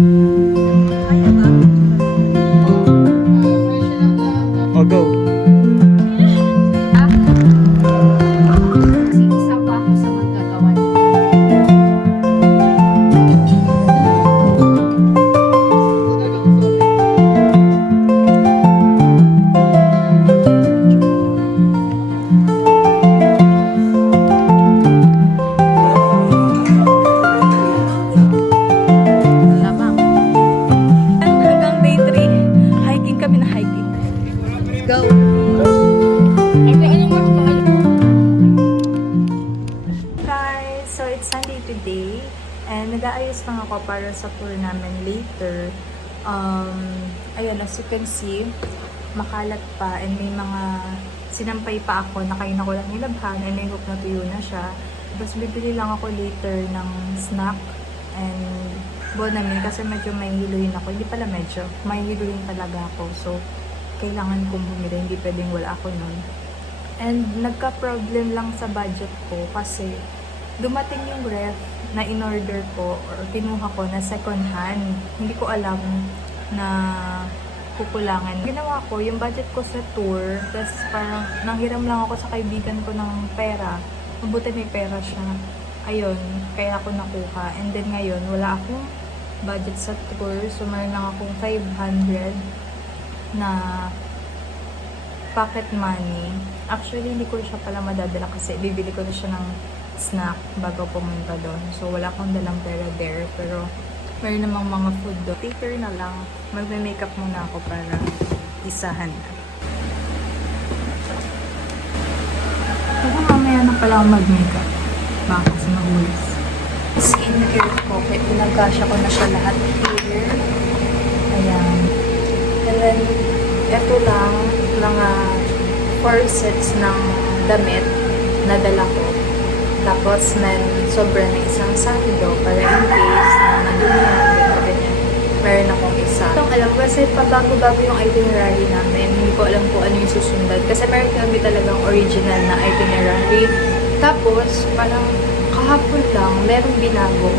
O, go. Isa pa ako sa magagawa. Lamang. Hanggang day 3, hiking kami na hiking. Go! Guys, so it's Sunday today and nag-aayos lang ako para sa tour namin later. Ayun, as you can see, makalat pa and may mga sinampay pa ako, nakain ako lang nilabhan and I hope na tuyo na siya. Tapos bibili lang ako later ng snack and Bonamil kasi medyo may hiluin ako. Hindi pala medyo, may hiluin talaga ako. So, kailangan kong bumili, hindi pwedeng wala ako nun. And nagka-problem lang sa budget ko kasi dumating yung ref na in-order ko or kinuha ko na second hand. Hindi ko alam na kukulangan. Ginawa ko yung budget ko sa tour, tapos parang nanghiram lang ako sa kaibigan ko ng pera. Mabuti may pera siya. Ayun, kaya ako nakuha. And then ngayon, wala akong budget sa tour. So, mayroon lang akong 500 na pocket money. Actually, hindi ko siya pala madadala kasi bibili ko na siya ng snack bago pumunta doon. So, wala akong dalang pera there. Pero, mayroon namang mga food doon. Later na lang, magme-makeup muna ako para isahan na. Pero mamaya na pala ako mag-makeup. Baka kasi magulis. Skincare ko. Kaya pinagkasya ko na siya lahat here. Ayan. And then, ito lang, mga 4 sets ng damit na dala ko. Tapos, sobra na isang sando para in case na nadumihan dito, ganyan. Meron akong isa. Itong alam ko kasi pabago-bago yung itinerary namin. Hindi ko alam kung ano yung susundan. Kasi meron kami talagang original na itinerary. Tapos, parang kahapon lang, merong binago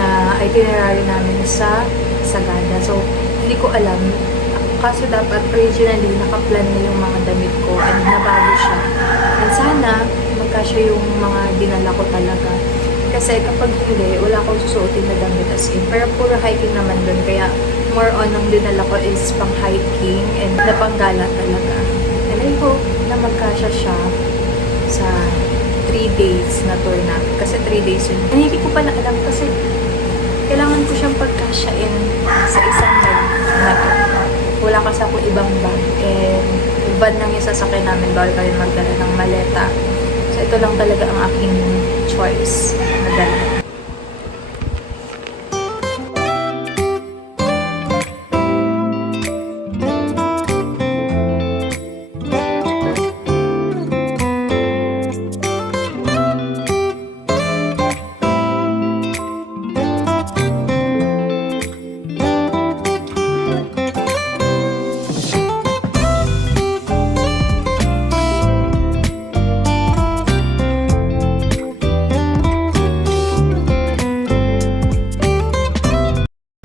na itinerary namin sa Sagada. So, hindi ko alam. Kaso dapat originally nakaplan na yung mga damit ko and nabago siya. And sana magkasya yung mga dinala ko talaga. Kasi kapag hindi, wala akong susuotin na damit as in. Pero puro hiking naman dun. Kaya more on ang dinala ko is pang hiking and napanggala talaga. And I hope na magkasya siya sa 3 days na tour namin. Kasi 3 days yun. And hindi ko pala alam kasi kailangan ko siyang pagkasyain sa isang bag na to. Wala kasi ako ibang bag. And van lang yung sasakyan namin. Bawal kami magdala ng maleta. So, ito lang talaga ang aking choice na dala.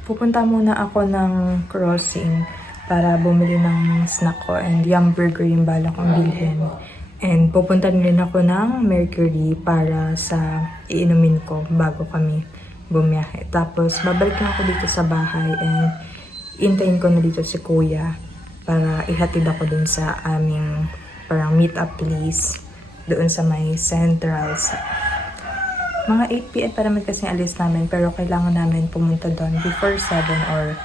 Pupunta muna ako ng crossing para bumili ng snack ko and Yum Burger yung bala kong bilhin. And pupunta din ako ng Mercury para sa iinumin ko bago kami bumiyahe. Tapos babalik na ako dito sa bahay and intayin ko na dito si Kuya para ihatid ako dun sa aming parang meet up place doon sa may Central. Mga 8 p.m. para kasi alis namin pero kailangan namin pumunta doon before 7 or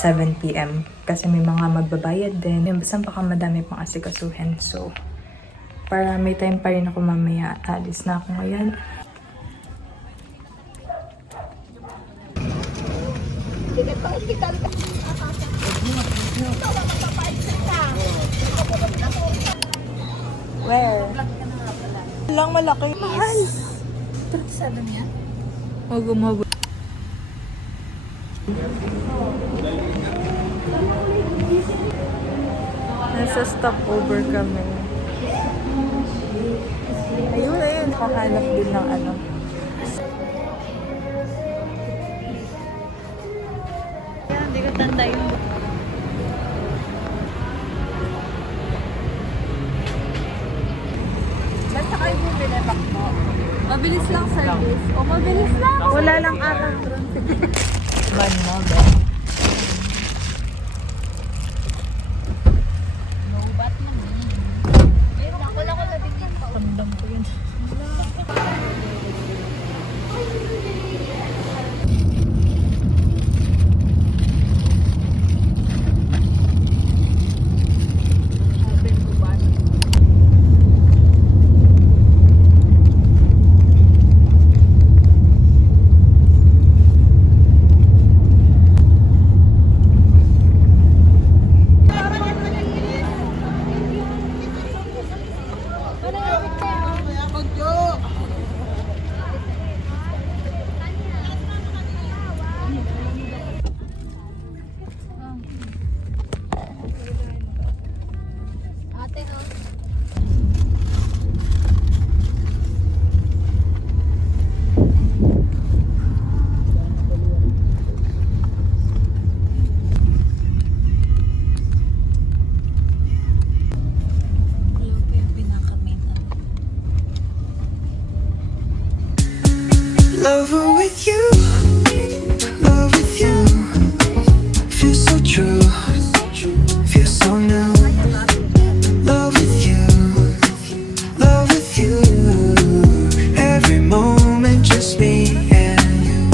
7 p.m. Kasi may mga magbabayad din. Basta baka madami pang asikasuhin. So, para may time pa rin ako mamaya. Alis na ako ngayon. Where? Lang malaki. Mahal. 7 yan? Huwag. Nasa stopover kami. Ayun. Kahanap din ng ano. Maganda yung... Basta kayo bumili bakbo. Mabilis lang service. O, mabilis lang. Wala lang ata. Ban mo, ba? Lobat mo meron ako lang ako nabigyan pa. Ramdam ko yun. Lover with you, love with you. Feels so true, feels so new. Love with you, love with you. Every moment just me and you.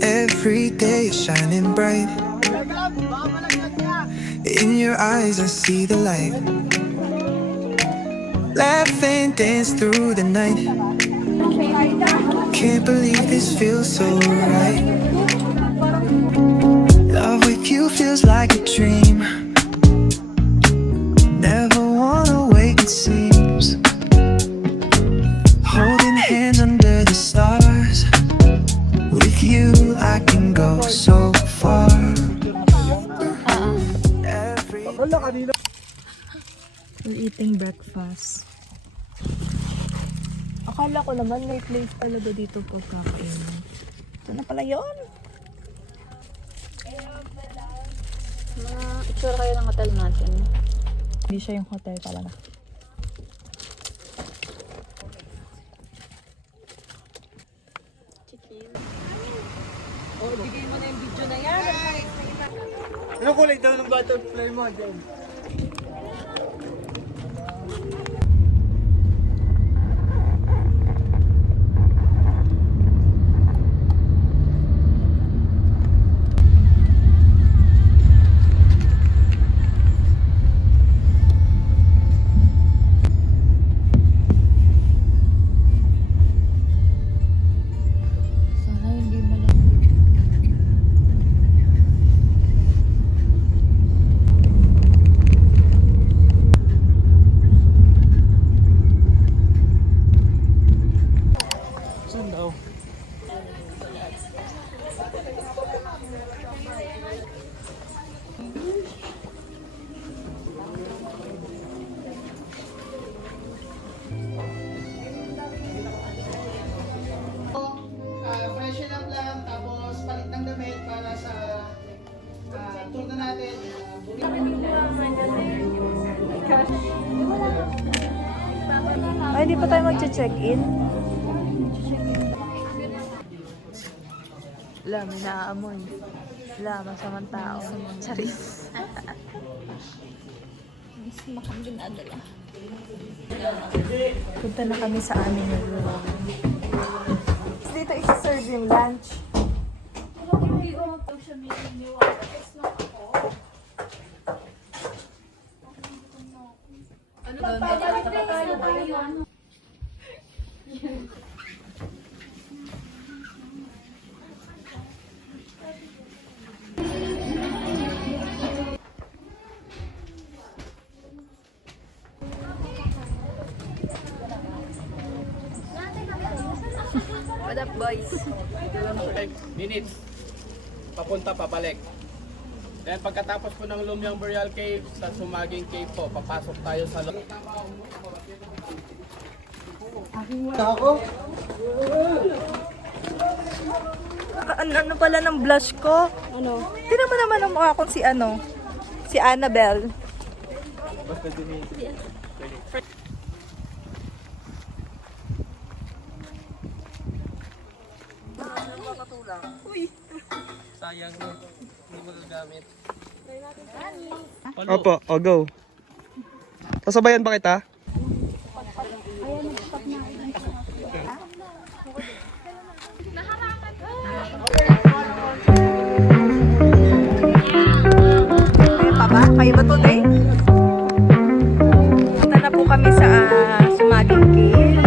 Every day is shining bright. In your eyes I see the light. Laugh and dance through the night. Can't believe this feels so right. Love with you feels like a dream. Never wanna wake, it seems. Holding hands under the stars. With you I can go so far. We're eating breakfast. Akala ko naman may place talaga dito pagkakainin. Ito na pala yun. Itsura kayo ng hotel natin. Hindi siya yung hotel talaga. Oh, bigay mo na yung video na yan. Ano kulay daw ng butterfly mo dyan? Sana hindi malamig. Saan daw? Freshen up lang, tapos palit ng damit para sa tour na natin. Ay, hindi pa tayo mag-check-in. Wala, may naaamoy. Wala, masamang tao. Charis. Makang dinadala. Punta na kami sa aming room. Dito isa-serve yung lunch. up, boys? Minutes. Papunta, pabalik. Then pagkatapos po ng Lumiang Burial Cave, sa Sumaging Cave po, papasok tayo sa loob. Ako? Ano pala ng blush ko? Ano? Tignan mo naman ang mukha kong si Annabelle. Sayang no, hindi magagamit. Opo, o go. Sasabayan ba kita? Kaya pa ba? Kaya ba today? Punta na po kami sa Sumaging Cave.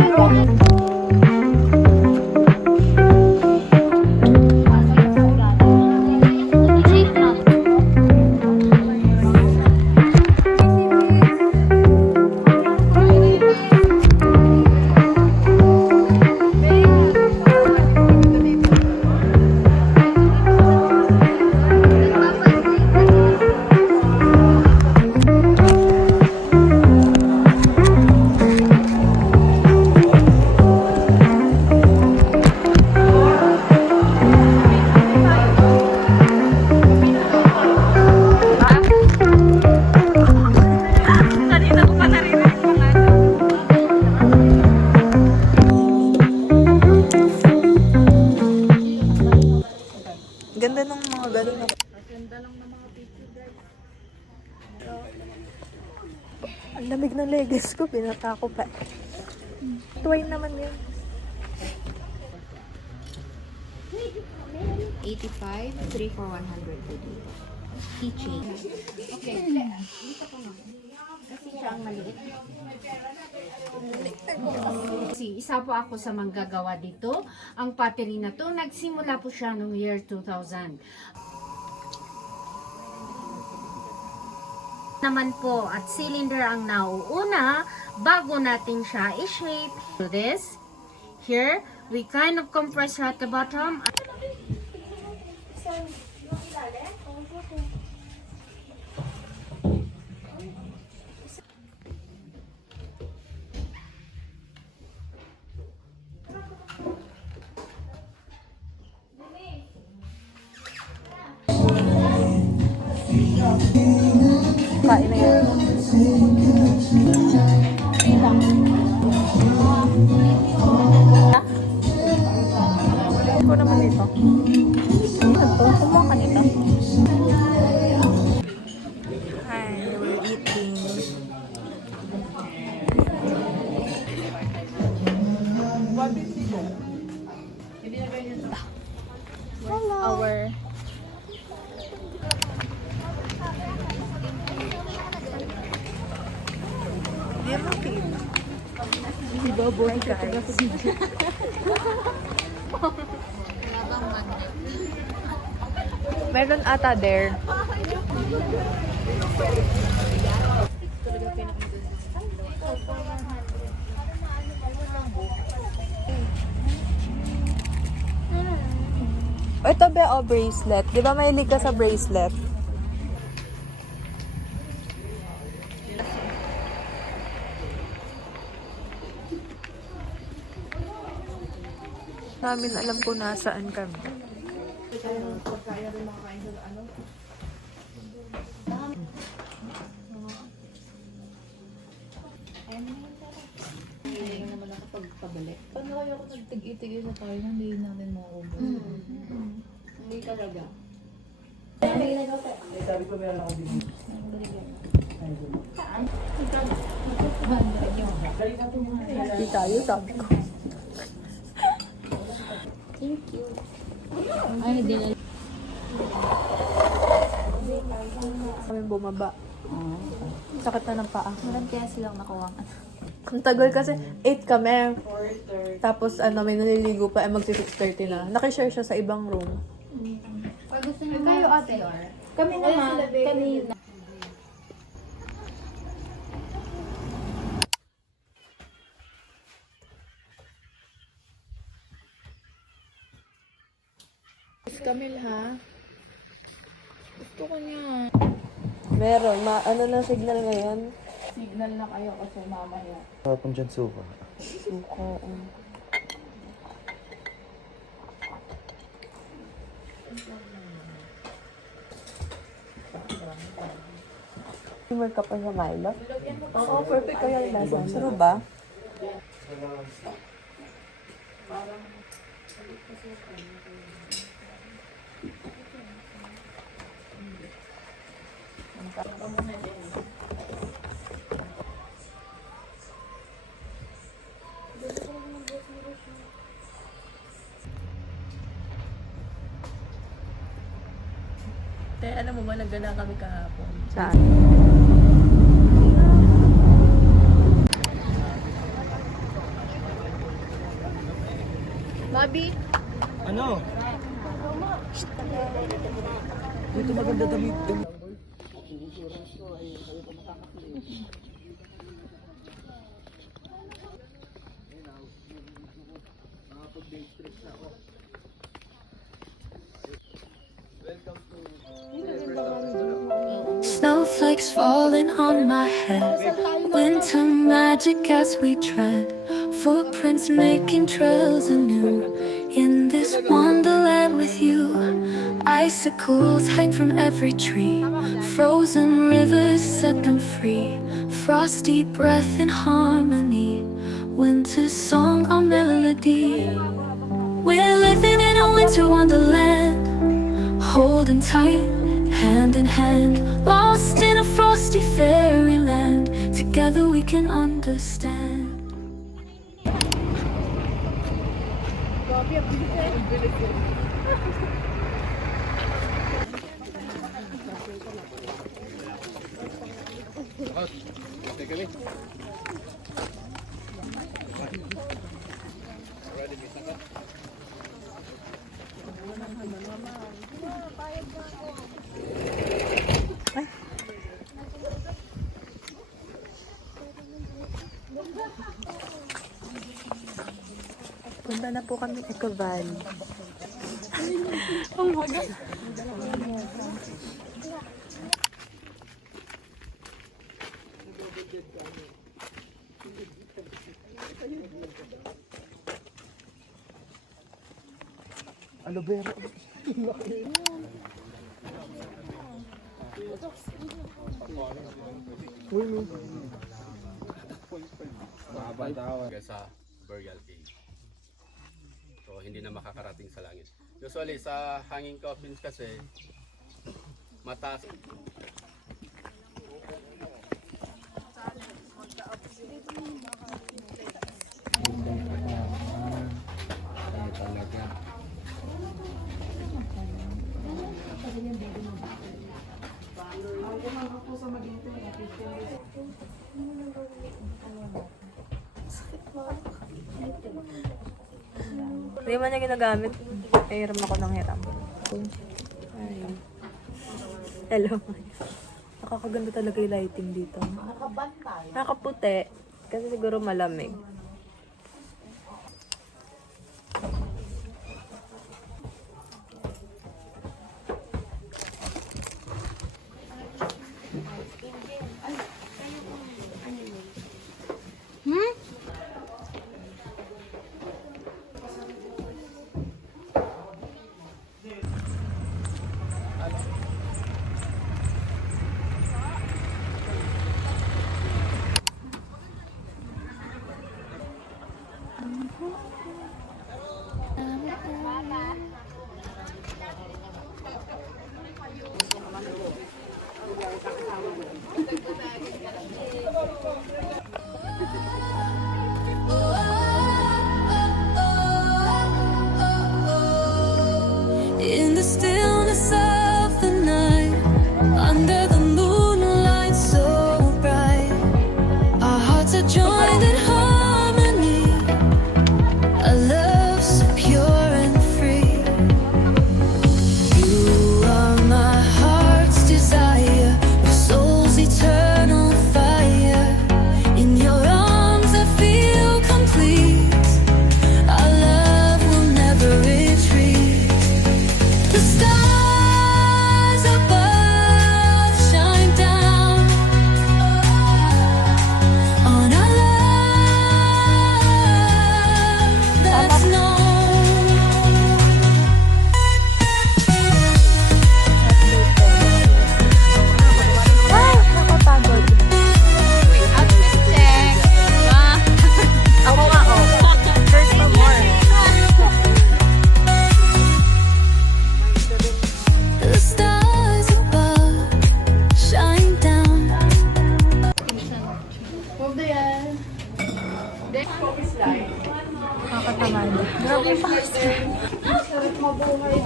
Ganda ng mga ganun na. Ang lamig ng leggings ko, binata ko pa. Twine naman yun. 85, 3 for 100 per day. Keychain. Okay. Dito po nga. Kasi siya ang maliit. Kasi isa po ako sa manggagawa dito. Ang pottery na to, nagsimula po siya noong year 2000. Naman po at cylinder ang nauuna bago natin siya i-shape. So this, here, we kind of compress her at the bottom. Kain na yan. Hindi ko naman ito. Ano to? Kumuha ka nito. Hi, we're eating. Our Diba, boy, guys? Meron ata there. Ito ba o bracelet? Di ba mahilig ka sa bracelet? Namin alam ko nasaan kami. Paano kaya kung nagtig-itigil na tayo, hindi namin maubos? Hindi talaga. Sabi ko meron ako din. Hindi tayo, sabi ko. Ay, hindi na. Kami bumaba. Sakit na ng paa. Meron kaya silang nakuha. Ang tagal kasi, 8 kami. Tapos may naliligo pa, magsi 6:30 na. Nakishare siya sa ibang room. Pag gusto nyo kayo ate, or? Kami naman, kami Miss Camille, ha? Gusto ko niya. Meron. Ano na signal ngayon? Signal na kayo kasi mamaya. Hapon dyan suka. Suko. Humor ka pa sa Milo? Oo, perfect kaya yung lasa. Sarap ba? Te, alam mo ba, naggala kami kahapon. Saan? Mabi, Ano? Dito maganda damit. Snowflakes falling on my head. Winter magic as we tread. Footprints making trails anew. In this wonderland with you. Icicles hang from every tree. Frozen rivers set them free. Frosty breath in harmony. Winter song, our melody. We're living in a winter wonderland. Holding tight, hand in hand, lost in a frosty fairyland. Together we can understand. Okay kami. Punta na po kami Eco Valley. Aloe vera. Sa burial cave. So hindi na makakarating sa langit. Usually sa hanging coffins kasi mataas. Hindi man niya ginagamit. Hiram ako ng hiram. Ayun. Hello. Nakakaganda talaga yung lighting dito. Nakaputi. Kasi siguro malamig.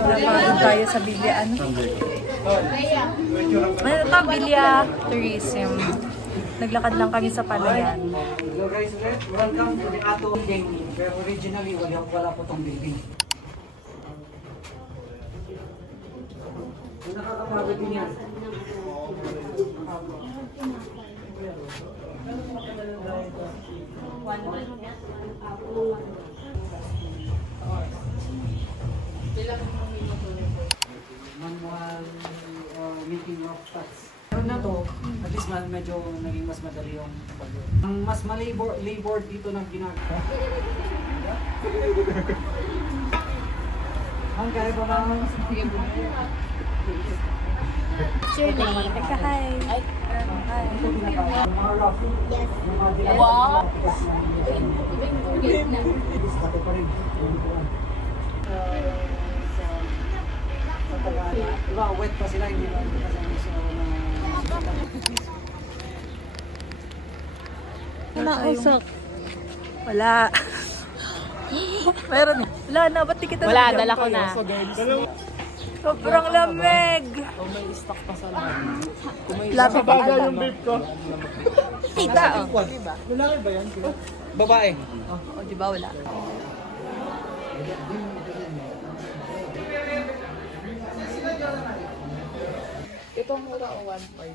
Labanan tayo sa Bilya, ano? Ano to? Bilya Tourism. Naglakad lang kami sa Palayan. Hello guys, welcome to the Ato building. Pero originally, wala po tong building. Nakakapagod din yan. Manual making of cuts. Pero na to, at least medyo naging mas madali yung pag. Ang mas labor dito ng ginagawa. Ang kaya ba lang? Shirley, hi. Wow! Diba, wet pa sila, hindi ba? Nausok. Wala. Meron. Wala na, ba't di kita Wala, dala ko na. Sobrang lamig. Lapit pa Baga yung vape ko. Tita, oh. Lalaki ba yan? Babae. Oh, di ba wala? Itong mura o 1.5?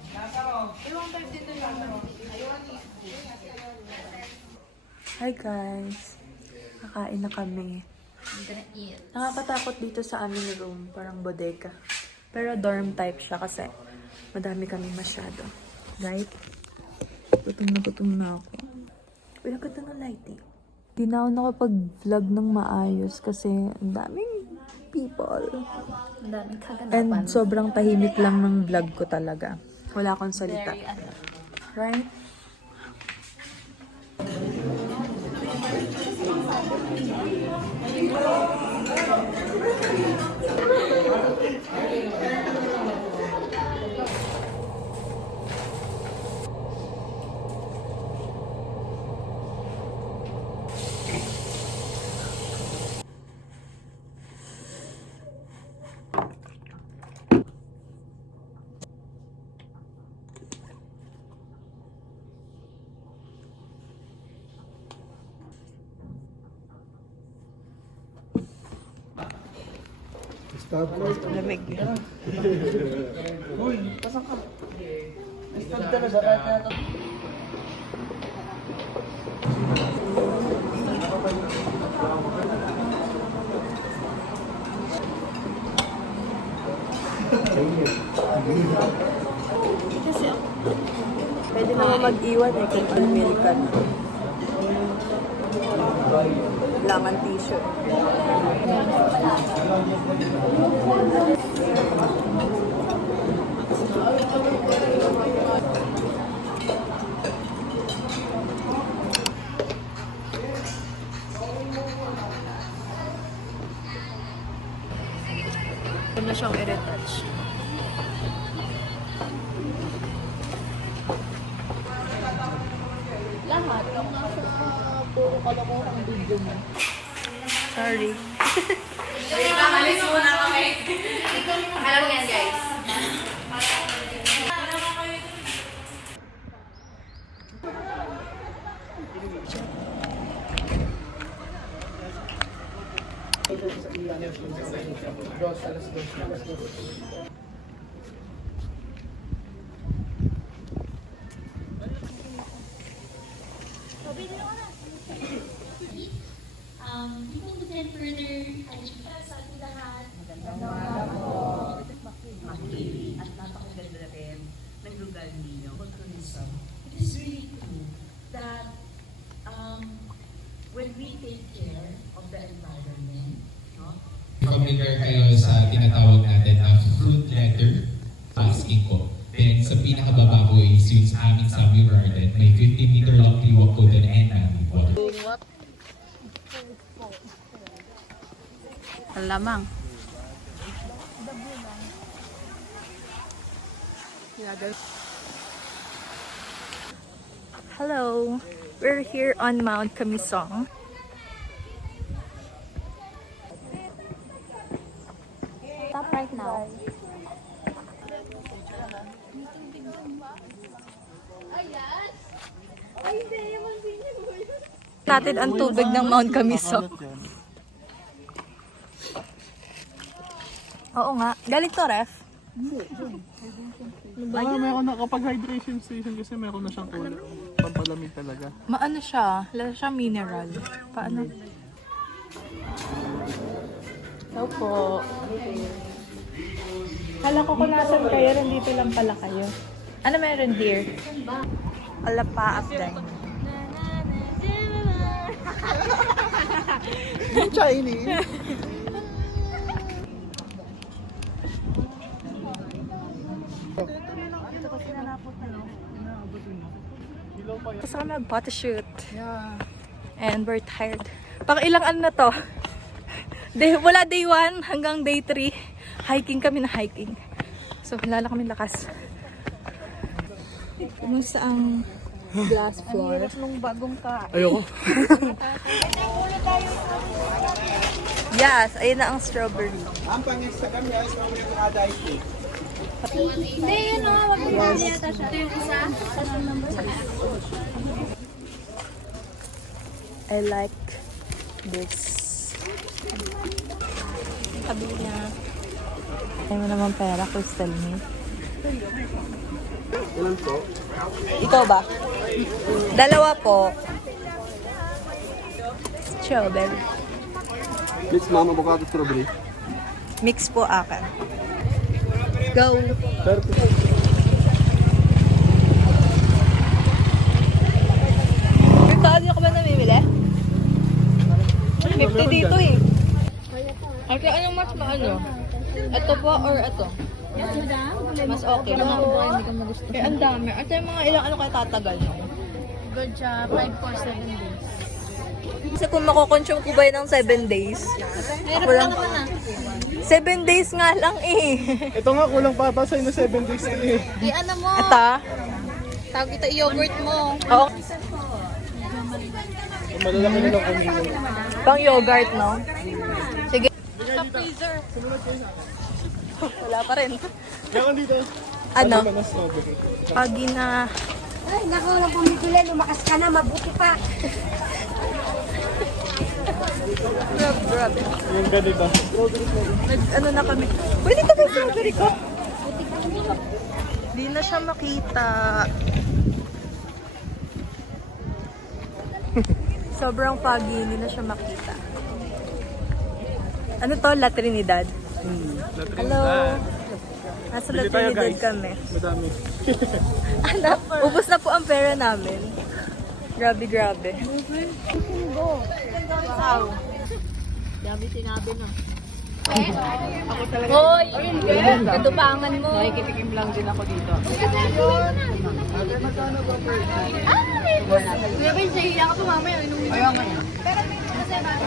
Hi guys. Kakain na kami. Nakakatakot dito sa aming room. Parang bodega. Pero dorm type siya kasi madami kami masyado. Right? Gutom na ako. Wala ka ng lighting. Di na ako nakapag-vlog ng maayos kasi ang daming people. Ang daming kaganapan. And sobrang tahimik lang ng vlog ko talaga. Wala akong salita. Right? Lamig. Pwede naman mag-iwan eh kung unmeal ka na. Langan t-shirt. Ito na siyang i-retouch. Lahat. Yung nasa puro kalokohan ang video mo. Sorry. Alam yan, guys. Before we send further, sa ating lahat. At napakaganda rin ng lugar ninyo, tourism. It is really true that when we take care of the environment, no? Familiar kayo sa tinatawag natin ang fruit letter basking ko. Then sa pinakababa ko is yung sa aming Summer Garden, may 50-meter long liwak ko din and namin water. Ang lamang. Hello! We're here on Mount Kamisong. right now. Natin ang tubig ng Mount Camiso. Oo nga. Galing to, ref. Meron na kapag hydration station kasi meron na siyang kulay. Pampalamig talaga. Maano siya? Lalo siya mineral. Paano? Hello po. Kala ko kung nasan kayo, nandito lang pala kayo. Ano meron, dear? Alapa after. Chinese. Kasi kami mag-photoshoot. And we're tired. Pang ilang ano na to? Wala day 1 hanggang day 3. Hiking kami na hiking. So, wala na kami lakas. Kumusta ang glass floor? Nung bagong ka. Ayoko. Yes, ayun na ang strawberry. Ang pangista kami ay strawberry at kada ito. Hindi, yun o. Wag mo na yata siya. Ito yung isa. I like this. Sabi niya. Ayaw mo naman pera, Crystal me. Ilan po? Ikaw ba? Dalawa po. Strawberry. Mix mama avocado strawberry. Mix po akin. Go! Mercado ka ba namimili? 50 dito eh. Ay, kaya anong mas maano? Ito po or ito? Mas okay. Kaya ang dami. At yung mga ilang ano kaya tatagal no? Good job. 5 for 7 days. Kasi kung makukonsume ko ba yun ng 7 days? Meron pa naman ah. 7 days nga lang eh. Ito nga kulang pa pa sa'yo na 7 days na eh. Ano mo? Ito? Tawag ito yogurt mo. Oo. Malalaki na lang kami. Pang yogurt, no? Sige. Sa freezer. Wala pa rin. Meron dito. Ano? Na strawberry. Pagi na. Ay, naku, walang pumipili. Lumakas ka na, mabuti pa. Grabe. Yung ganito. Ano na kami. Pwede ka ba yung strawberry ko? Di na siya makita. Sobrang foggy, hindi na siya makita. Ano to? La Trinidad? Hello. Nasa La Bili tayo, Trinidad guys. kami. Madami. Ano? Ubus na po ang pera namin. Grabe, grabe. Wow. Dami sinabi na. Hoy! Katupangan mo. Nakikitikim lang din ako dito. Kuya Ben, sahiya ka pa mamaya. Ayaw nga.